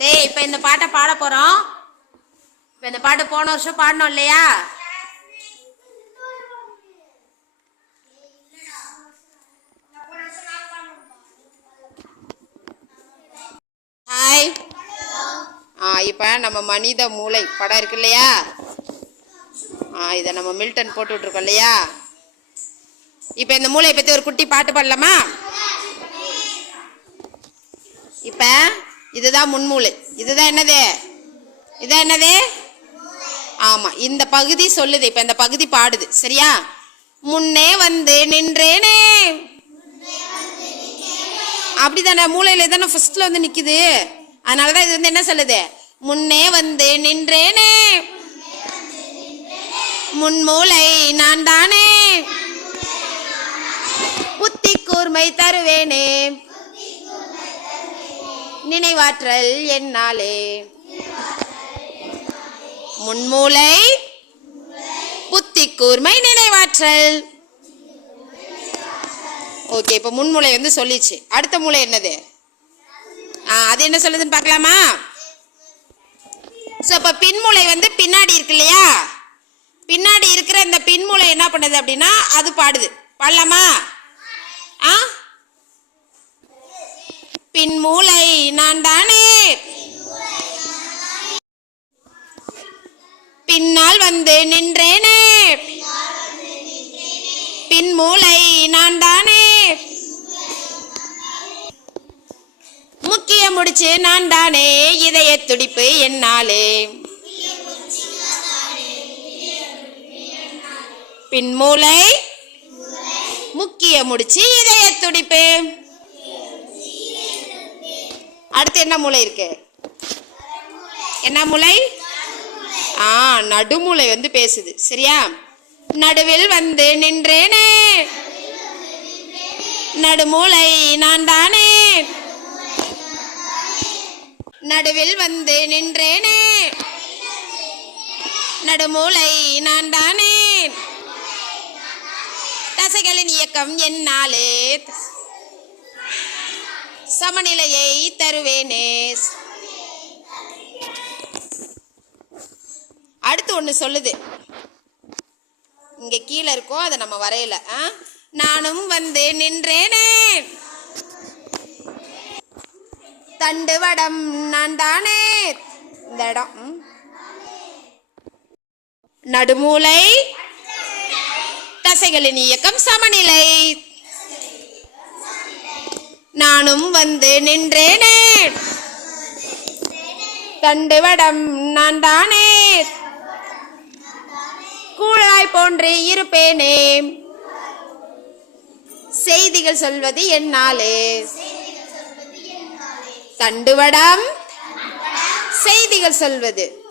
டேய் இப்போ இந்த பாட்டை பாட போறோம். இப்போ இந்த பாட்டு போன வருஷம் பாடினோம் இல்லையா? ஹாய் ஆ இப்போ நம்ம மனித மூளை படம் இருக்கு இல்லையா? ஆ இதை நம்ம மில்டன் போட்டு விட்ருக்கோம் இல்லையா? இப்போ இந்த மூளையை பற்றி ஒரு குட்டி பாட்டு பாடலாமா? இப்போ இதுதான் முன்மூளை. இதுதான் என்னது? இதான் என்னது? ஆமாம் இந்த பகுதி சொல்லுது. இப்போ இந்த பகுதி பாடுது. சரியா? முன்னே வந்து நின்றேனே. அப்படிதானே? மூளையில தானே ஃபர்ஸ்ட்ல வந்து நிக்குது. அதனால தான் இது வந்து என்ன சொல்லுது? முன்னே வந்து நின்றேனே. முன்மூளை நான் தானே. புத்தி கூர்மை தருவேனே. நினைவாற்றல் என்னாலே? முன்மூளை புத்தி கூர்மை நினைவாற்றல். ஓகே இப்போ முன்மூளை வந்து சொல்லிச்சு. அடுத்த மூளை என்னது? ஆ அது என்ன சொல்லுதுன்னு பார்க்கலாமா? ஸோ இப்போ பின்மூளை வந்து பின்னாடி இருக்கு இல்லையா? பின்னாடி இருக்கிற இந்த பின்மூளை என்ன பண்ணுது அப்படின்னா அது பாடுது. பாடலாமா? ஆ? பின்மூளை நான் தானே பின்னால் வந்து நின்றேனே? பின்மூளை நான் தானே முக்கிய முடிச்சு நான் தானே இதய துடிப்பு என்னாலே பின்மூளை முக்கிய முடிச்சு இதய துடிப்பு. அடுத்து என்ன மூளை இருக்கு? என்ன மூளை? ஆ நடுமூளை வந்து பேசுது. சரியா? நடுவில் வந்து நின்றேனே. நடுமூளை நான் தானே. நடுவில் வந்து நின்றேனே. நடுமூளை நான் தானே. தசைகளின் இயக்கம் என்னாலே சமநிலையை தருவேனே. அடுத்து ஒன்று சொல்லுது. இங்கே கீழே இருக்கோ அதை நம்ம வரையல. ஆ? நானும் வந்து நின்றேனே. தண்டுவடம் நான் தானே. இந்த இடம். நடுமூளை தசைகளின் இயக்கம் சமநிலை. நானும் வந்து நின்றேனே. தண்டுவடம் நான் தானே. கூழாய் போன்று இருப்பேனே. செய்திகள் சொல்வது என்னாலே தண்டுவடம் செய்திகள் சொல்வது